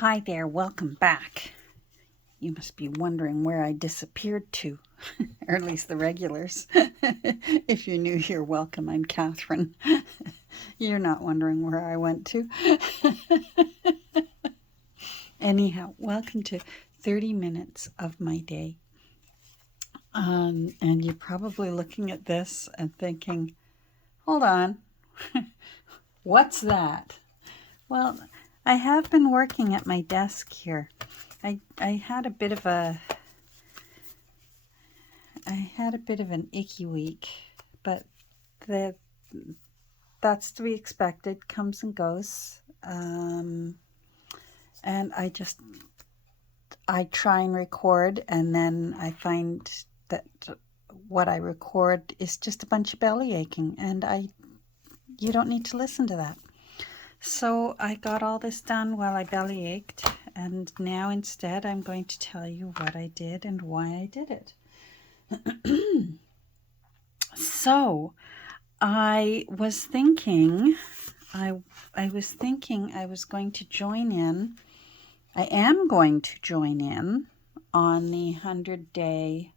Hi there, welcome back. You must be wondering where I disappeared to, or at least the regulars. If you're new here, welcome. I'm Catherine. You're not wondering where I went to. Anyhow, welcome to 30 minutes of my day. And you're probably looking at this and thinking, hold on, what's that? Well, I have been working at my desk here. I had a bit of an icky week, but that's to be expected. Comes and goes, and I try and record, and then I find that what I record is just a bunch of belly aching, and you don't need to listen to that. So I got all this done while I belly ached, and now instead I'm going to tell you what I did and why I did it. So I was thinking I was going to join in. I am going to join in on the 100-day.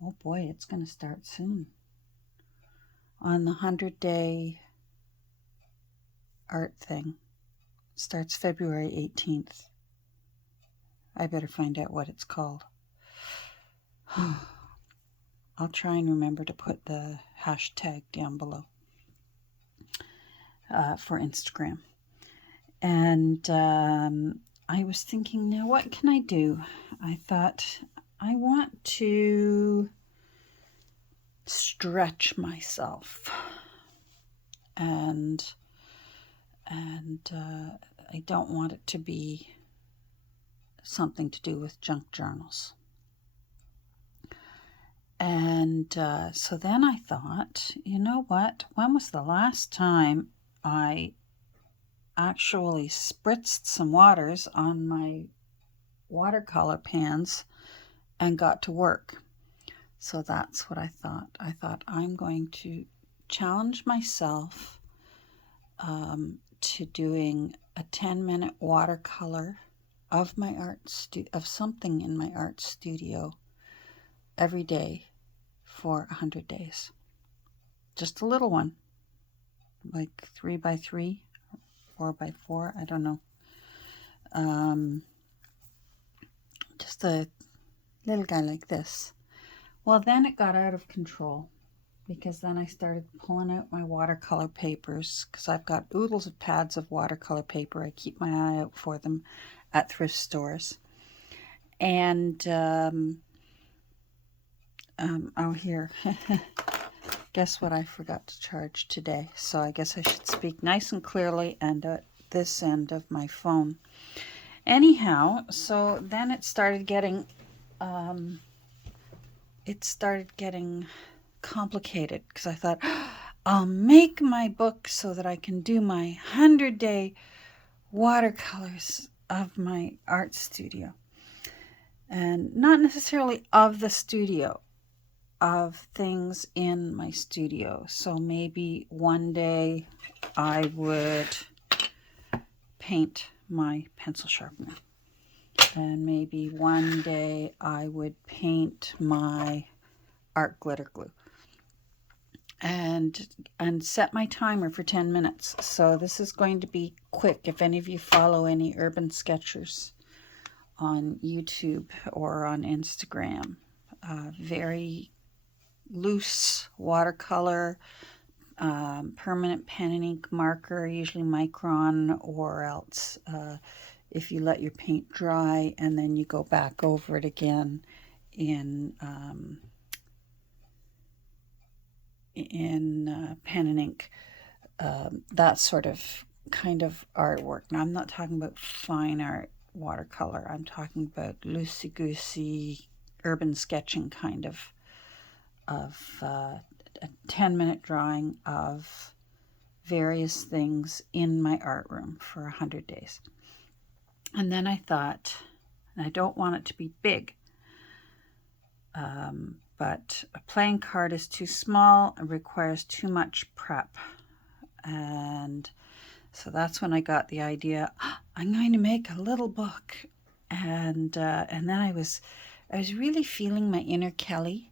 Oh boy, it's going to start soon. On the 100-day art thing. Starts February 18th. I better find out what it's called. I'll try and remember to put the hashtag down below for Instagram. And I was thinking, now what can I do? I thought, I want to stretch myself. And I don't want it to be something to do with junk journals. And so then I thought, you know what? When was the last time I actually spritzed some waters on my watercolor pans and got to work? So that's what I thought. I thought I'm going to challenge myself to doing a 10-minute watercolor of my of something in my art studio every day for 100 days. Just a little one, like 3x3, 4x4, I don't know. Just a little guy like this. Well, then it got out of control, because then I started pulling out my watercolor papers, because I've got oodles of pads of watercolor paper. I keep my eye out for them at thrift stores. And oh, here. Guess what I forgot to charge today? So I guess I should speak nice and clearly and at this end of my phone. Anyhow, so then it started getting complicated, because I thought, I'll make my book so that I can do my 100-day watercolors of my art studio. And not necessarily of the studio, of things in my studio. So maybe one day I would paint my pencil sharpener. And maybe one day I would paint my art glitter glue. And set my timer for 10 minutes. So this is going to be quick. If any of you follow any urban sketchers on YouTube or on Instagram, very loose watercolor, permanent pen and ink marker, usually Micron, or else if you let your paint dry and then you go back over it again in pen and ink, that sort of kind of artwork. Now, I'm not talking about fine art watercolor. I'm talking about loosey-goosey urban sketching kind of a 10-minute drawing of various things in my art room for 100 days. And then I thought, and I don't want it to be big, but a playing card is too small and requires too much prep. And so that's when I got the idea, I'm going to make a little book. And then I was really feeling my inner Kelly.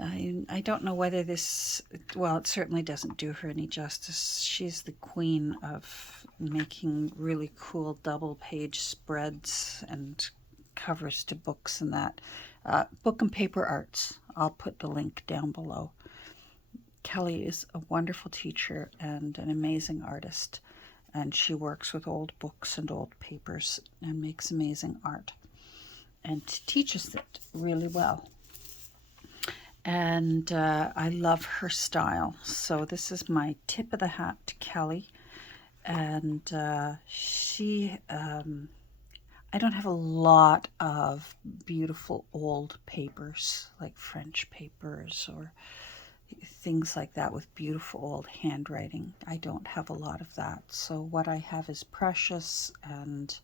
I don't know whether this, well, it certainly doesn't do her any justice. She's the queen of making really cool double page spreads and covers to books and that. Book and Paper Arts. I'll put the link down below. Kelly is a wonderful teacher and an amazing artist, and she works with old books and old papers and makes amazing art and teaches it really well. And I love her style. So this is my tip of the hat to Kelly. And she, I don't have a lot of beautiful old papers, like French papers or things like that with beautiful old handwriting. I don't have a lot of that. So what I have is precious. And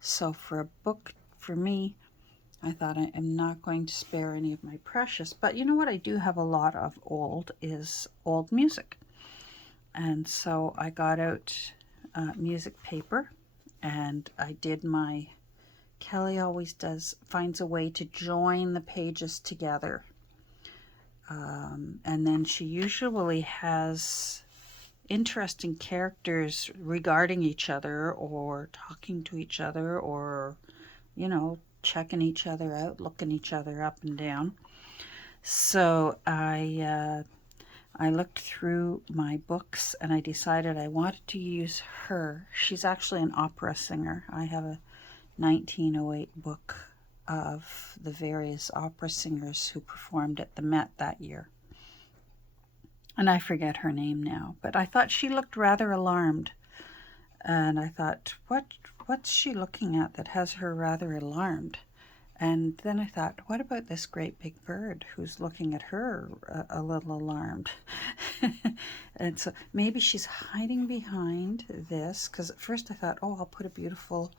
so for a book, for me, I thought I am not going to spare any of my precious. But you know what I do have a lot of old is old music. And so I got out music paper, and I did my, Kelly always finds a way to join the pages together. And then she usually has interesting characters regarding each other or talking to each other or, you know, checking each other out, looking each other up and down. So I looked through my books and I decided I wanted to use her. She's actually an opera singer. I have a 1908 book of the various opera singers who performed at the Met that year. And I forget her name now, but I thought she looked rather alarmed. And I thought, what's she looking at that has her rather alarmed? And then I thought, what about this great big bird who's looking at her a little alarmed? And so maybe she's hiding behind this, because at first I thought, oh, I'll put a beautiful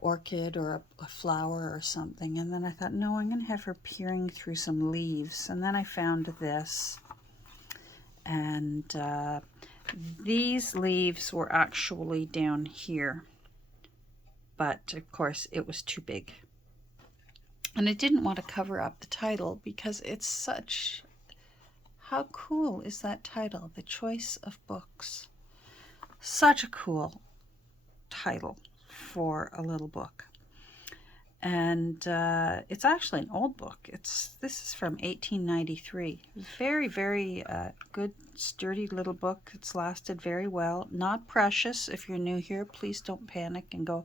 orchid or a flower or something. And then I thought, no, I'm going to have her peering through some leaves. And then I found this. And these leaves were actually down here. But of course, it was too big. And I didn't want to cover up the title because it's such, how cool is that title? The Choice of Books. Such a cool title for a little book. And it's actually an old book. This is from 1893. Very, very good, sturdy little book. It's lasted very well. Not precious. If you're new here, please don't panic and go,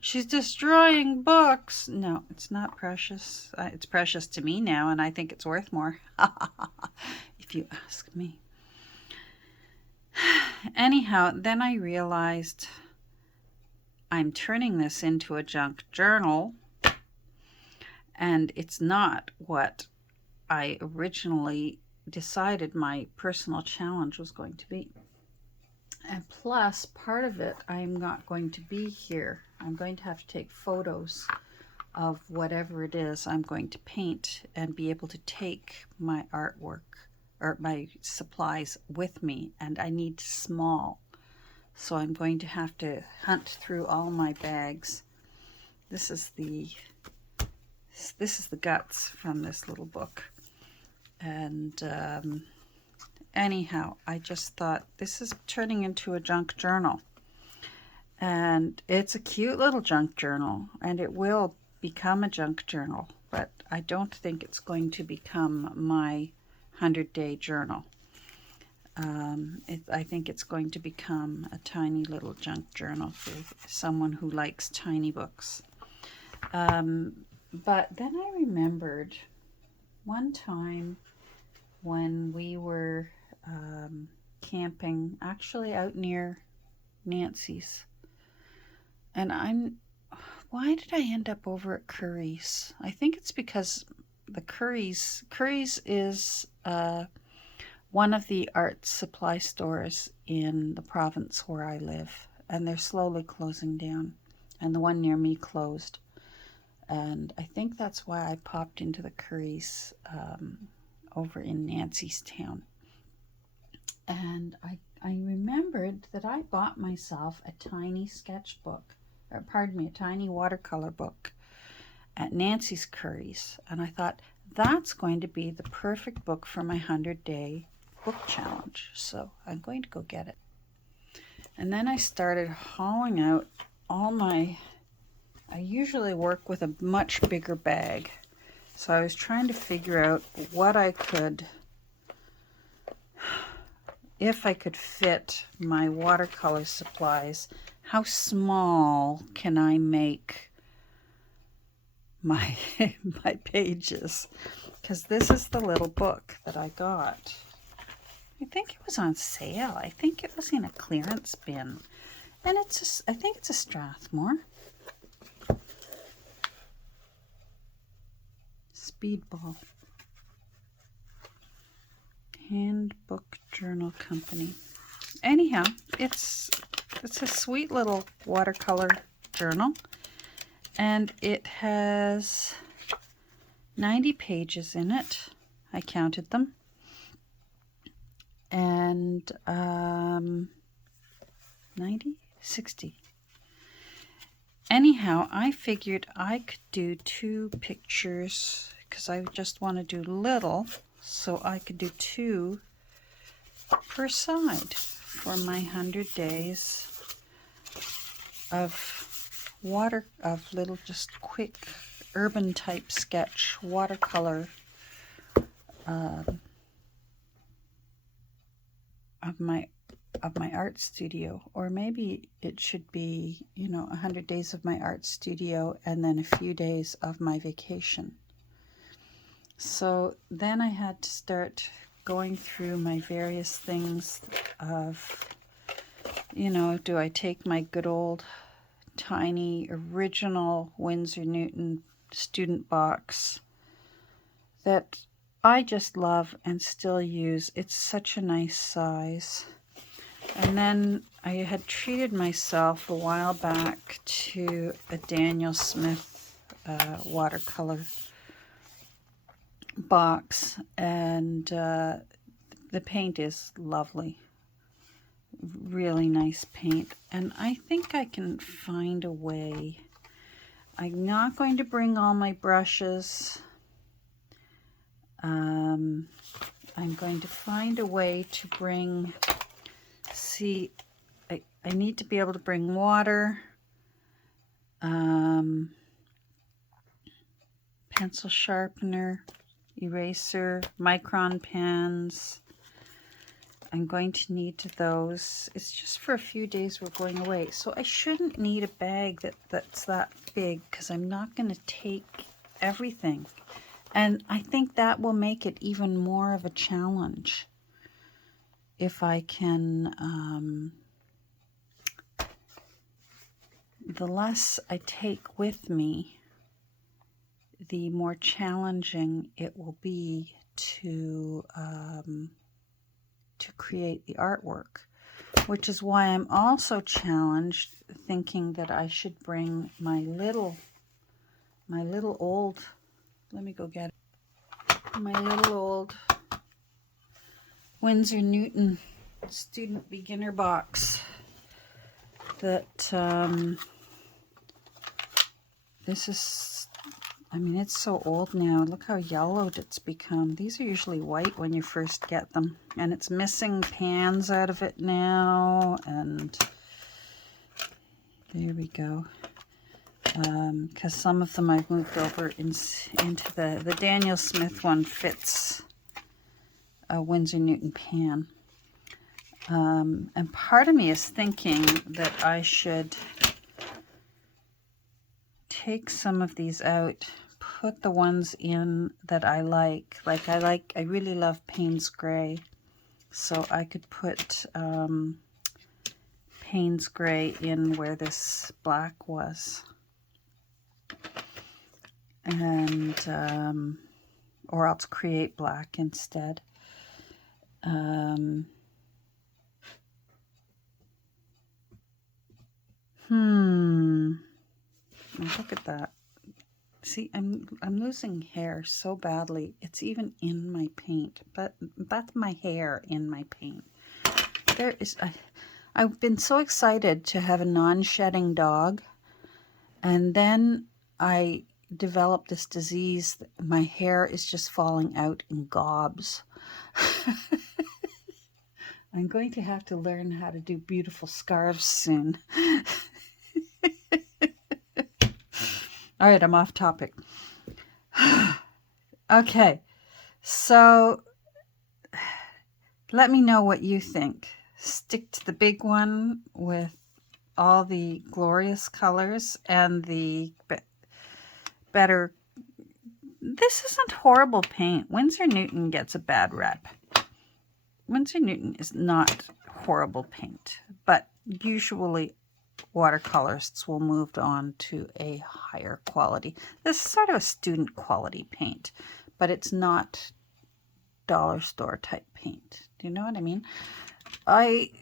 she's destroying books. No, it's not precious. It's precious to me now, and I think it's worth more, if you ask me. Anyhow, then I realized I'm turning this into a junk journal, and it's not what I originally decided my personal challenge was going to be. And plus, part of it, I'm not going to be here. I'm going to have to take photos of whatever it is I'm going to paint and be able to take my artwork or my supplies with me, and I need small. So I'm going to have to hunt through all my bags. This is the guts from this little book. And anyhow, I just thought this is turning into a junk journal. And it's a cute little junk journal, and it will become a junk journal, but I don't think it's going to become my 100-day journal. I think it's going to become a tiny little junk journal for someone who likes tiny books. But then I remembered one time when we were camping, actually out near Nancy's. And why did I end up over at Curry's? I think it's because the Curry's is one of the art supply stores in the province where I live, and they're slowly closing down, and the one near me closed. And I think that's why I popped into the Curry's over in Nancy's town. And I remembered that I bought myself a tiny sketchbook, pardon me, a tiny watercolor book at Nancy's Curry's. And I thought, that's going to be the perfect book for my 100-day book challenge. So I'm going to go get it. And then I started hauling out all my, I usually work with a much bigger bag. So I was trying to figure out what I could, if I could fit my watercolor supplies, how small can I make my my pages? Because this is the little book that I got. I think it was on sale. I think it was in a clearance bin. And I think it's a Strathmore. Speedball. Handbook Journal Company. Anyhow, it's a sweet little watercolor journal. And it has 90 pages in it. I counted them. And 90? 60. Anyhow, I figured I could do 2 pictures because I just want to do little, so I could do 2 per side for my 100 days of little just quick urban type sketch watercolor of my art studio. Or maybe it should be, 100 days of my art studio and then a few days of my vacation. So then I had to start going through my various things of, do I take my good old tiny original Winsor Newton student box that I just love and still use. It's such a nice size. And then I had treated myself a while back to a Daniel Smith watercolor box, and the paint is lovely. Really nice paint. And I think I can find a way. I'm not going to bring all my brushes. I'm going to find a way to bring, I need to be able to bring water, pencil sharpener, eraser, micron pens. I'm going to need those. It's just for a few days we're going away. So I shouldn't need a bag that's that big because I'm not going to take everything. And I think that will make it even more of a challenge if I can, the less I take with me, the more challenging it will be to create the artwork, which is why I'm also challenged thinking that I should bring my little old, let me go get it, my little old Winsor Newton student beginner box that this is, it's so old now. Look how yellowed it's become. These are usually white when you first get them, and it's missing pans out of it now, and there we go. Because some of them I've moved over into the Daniel Smith one fits a Winsor Newton pan. And part of me is thinking that I should take some of these out, put the ones in that I like. I really love Payne's Gray, so I could put Payne's Gray in where this black was. And, or else create black instead. Look at that. See, I'm losing hair so badly. It's even in my paint, but that's my hair in my paint. I've been so excited to have a non-shedding dog And then I developed this disease. My hair is just falling out in gobs. I'm going to have to learn how to do beautiful scarves soon. All right, I'm off topic. Okay, so let me know what you think. Stick to the big one with all the glorious colors and the better. This isn't horrible paint. Winsor Newton gets a bad rep. Winsor Newton is not horrible paint, but usually watercolorists will move on to a higher quality. This is sort of a student quality paint, but it's not dollar store type paint. Do you know what I mean?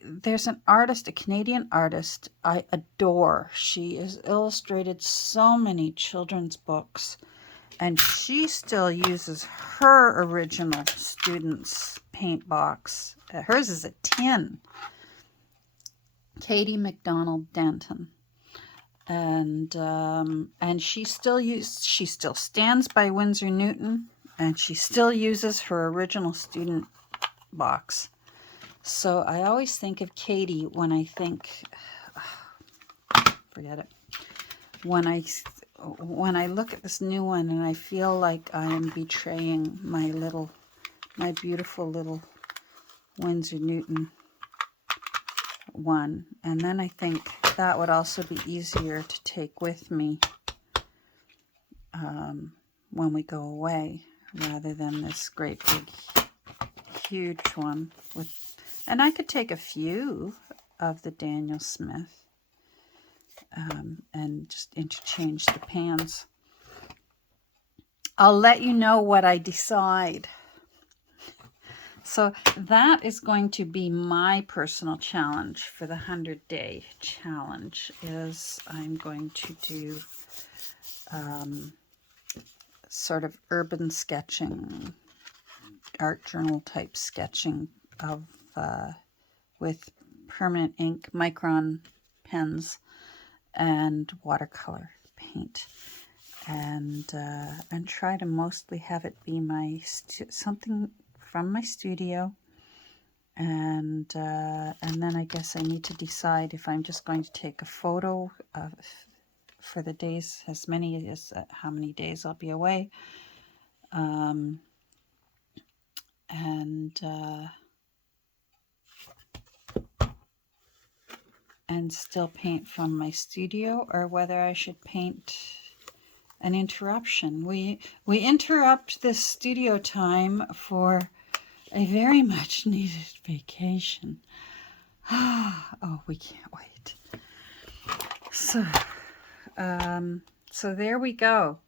There's an artist, a Canadian artist I adore. She has illustrated so many children's books, and she still uses her original student's paint box. Hers is a tin. Katie McDonald Denton. And she still stands by Winsor Newton, and she still uses her original student box. So I always think of Katie when I think, forget it, when I look at this new one, and I feel like I am betraying my beautiful little Winsor Newton one. And then I think that would also be easier to take with me when we go away, rather than this great big huge one with. And I could take a few of the Daniel Smith and just interchange the pans. I'll let you know what I decide. So that is going to be my personal challenge for the 100-day challenge. Is I'm going to do sort of urban sketching, art journal type sketching of with permanent ink, micron pens, and watercolor paint, and try to mostly have it be something from my studio, and then I guess I need to decide if I'm just going to take a photo for the days, as many as how many days I'll be away, and still paint from my studio, or whether I should paint an interruption. We interrupt this studio time for a very much needed vacation. Oh, we can't wait. So there we go.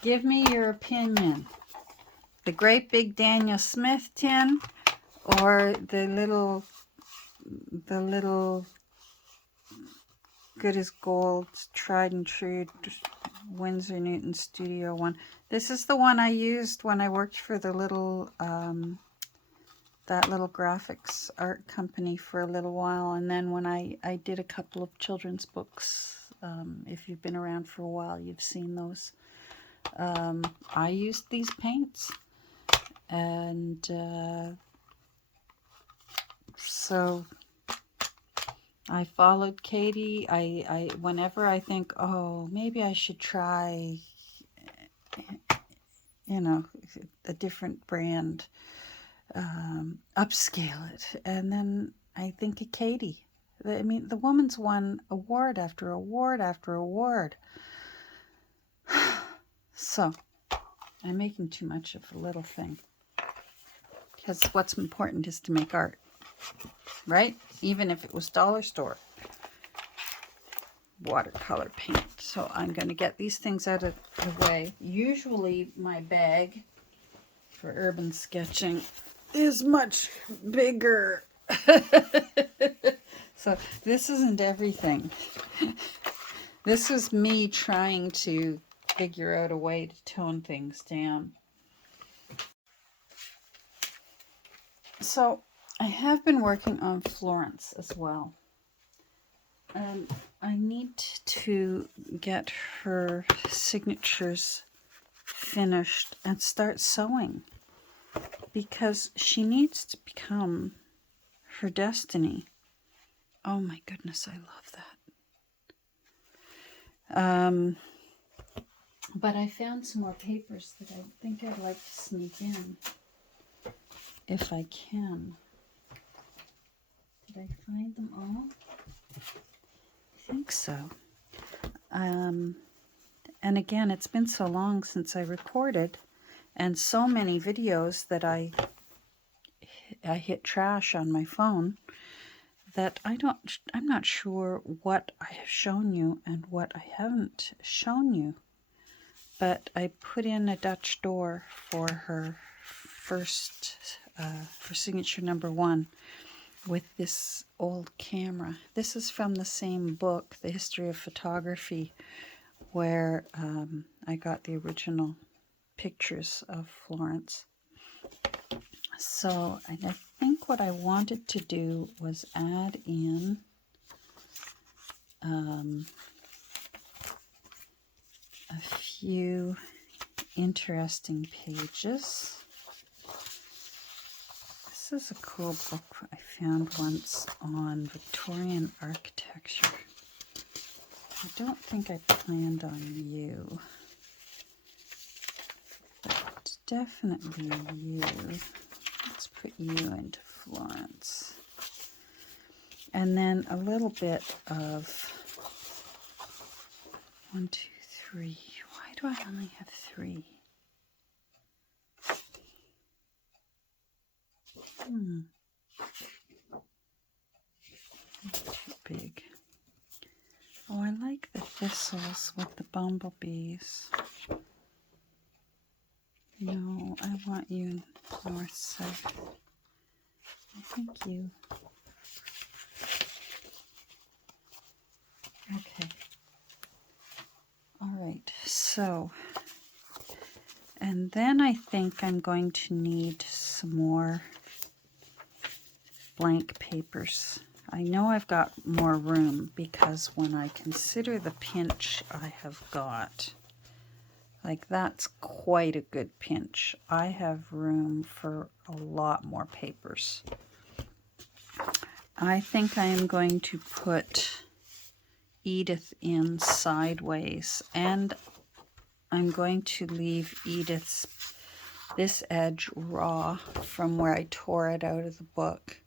Give me your opinion. The great big Daniel Smith tin, or the little good as gold, tried and true Winsor Newton Studio one. This is the one I used when I worked for the little that little graphics art company for a little while, and then when I did a couple of children's books. If you've been around for a while, you've seen those. I used these paints, and so I followed Katie. I whenever I think, oh, maybe I should try, a different brand, upscale it, and then I think of Katie. I mean, the woman's won award after award after award. So I'm making too much of a little thing, because what's important is to make art, right? Even if it was dollar store watercolor paint. So I'm going to get these things out of the way. Usually my bag for urban sketching is much bigger. So this isn't everything. This is me trying to figure out a way to tone things down. So I have been working on Florence as well. I need to get her signatures finished and start sewing, because she needs to become her destiny. Oh my goodness, I love that. But I found some more papers that I think I'd like to sneak in, if I can. Did I find them all? I think so. And again, it's been so long since I recorded, and so many videos that I hit trash on my phone, that I'm not sure what I have shown you and what I haven't shown you. But I put in a Dutch door for her first, for signature number 1, with this old camera. This is from the same book, The History of Photography, where I got the original pictures of Florence. So I think what I wanted to do was add in a few interesting pages. This is a cool book I found once on Victorian architecture. I don't think I planned on you, but definitely you. Let's put you into Florence. And then a little bit of 1, 2, 3. Why do I only have 3? Too big. Oh, I like the thistles with the bumblebees. No, I want you north, south. I think you. Okay. All right, so, and then I think I'm going to need some more blank papers. I know I've got more room, because when I consider the pinch I have got, like, that's quite a good pinch. I have room for a lot more papers. I think I am going to put Edith in sideways, and I'm going to leave Edith's, this edge raw from where I tore it out of the book.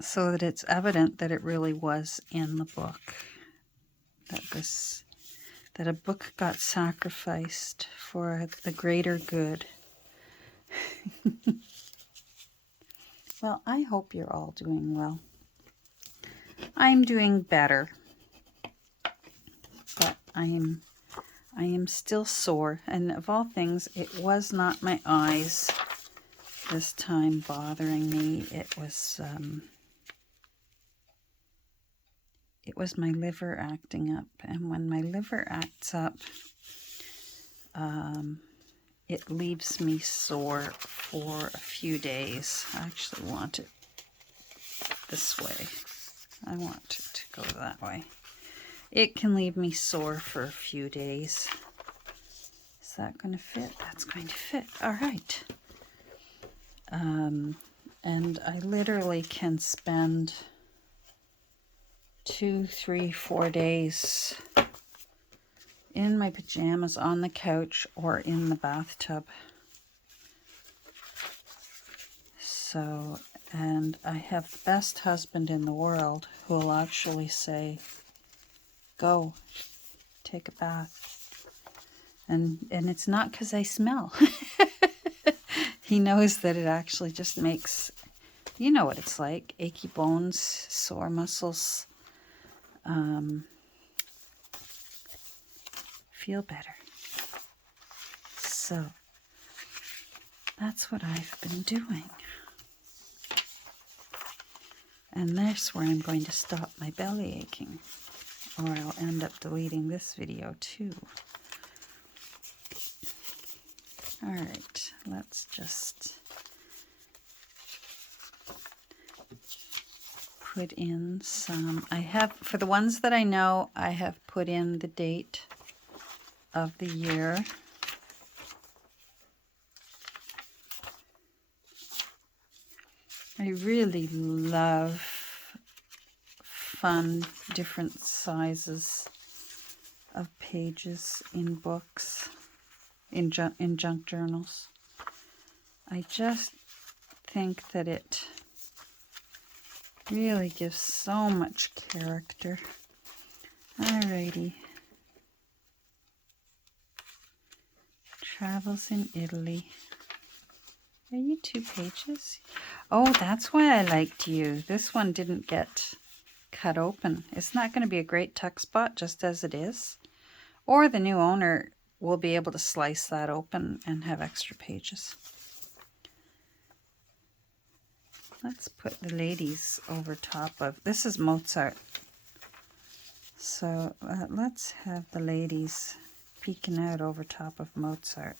So that it's evident that it really was in the book, that a book got sacrificed for the greater good. Well, I hope you're all doing well. I'm doing better, but I am still sore, and of all things, it was not my eyes this time bothering me. It was my liver acting up, and when my liver acts up, it leaves me sore for a few days. I actually want it this way. I want it to go that way. It can leave me sore for a few days. Is that going to fit? That's going to fit. All right. And I literally can spend 2, 3, 4 days in my pajamas on the couch or in the bathtub. So, and I have the best husband in the world who will actually say, go, take a bath. And it's not because I smell. He knows that it actually just makes, you know what it's like, achy bones, sore muscles, feel better. So that's what I've been doing. And that's where I'm going to stop my belly aching, or I'll end up deleting this video too. All right, let's just put in some. I have, for the ones that I know, I have put in the date of the year. I really love fun, different sizes of pages in books, in junk journals. I just think that it really gives so much character. Alrighty. Travels in Italy. Are you 2 pages? Oh, that's why I liked you. This one didn't get cut open. It's not going to be a great tuck spot just as it is. Or the new owner will be able to slice that open and have extra pages. Let's put the ladies over top of, this is Mozart. So let's have the ladies peeking out over top of Mozart.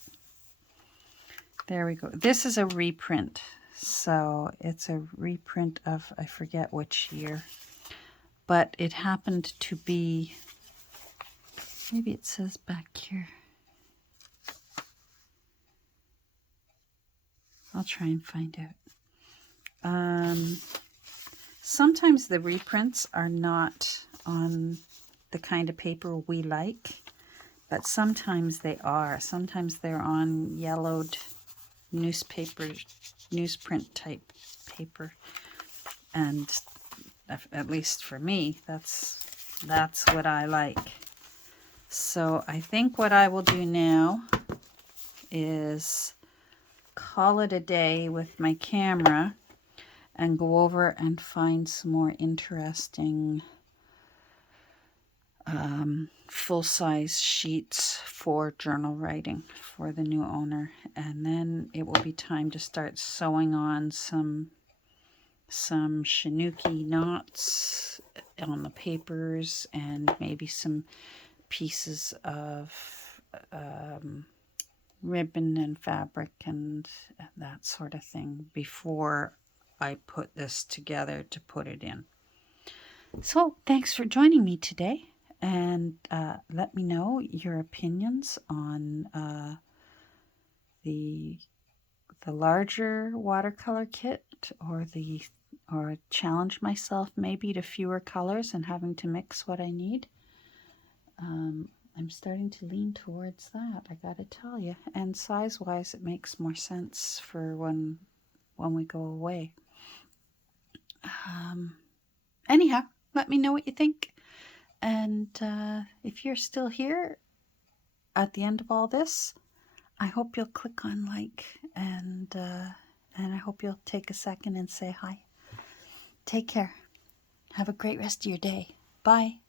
There we go. This is a reprint. So it's a reprint of, I forget which year, but it happened to be, maybe it says back here. I'll try and find out. Sometimes the reprints are not on the kind of paper we like, but sometimes they are. Sometimes they're on yellowed newsprint type paper, and at least for me, that's what I like. So I think what I will do now is call it a day with my camera and go over and find some more interesting full-size sheets for journal writing for the new owner, and then it will be time to start sewing on some Shinuki knots on the papers, and maybe some pieces of ribbon and fabric and that sort of thing before I put this together to put it in. So thanks for joining me today, and let me know your opinions on the larger watercolor kit, or challenge myself maybe to fewer colors and having to mix what I need. I'm starting to lean towards that, I gotta tell you. And size-wise, it makes more sense for when we go away. Anyhow, let me know what you think. And if you're still here at the end of all this, I hope you'll click on like, and I hope you'll take a second and say hi. Take care. Have a great rest of your day. Bye.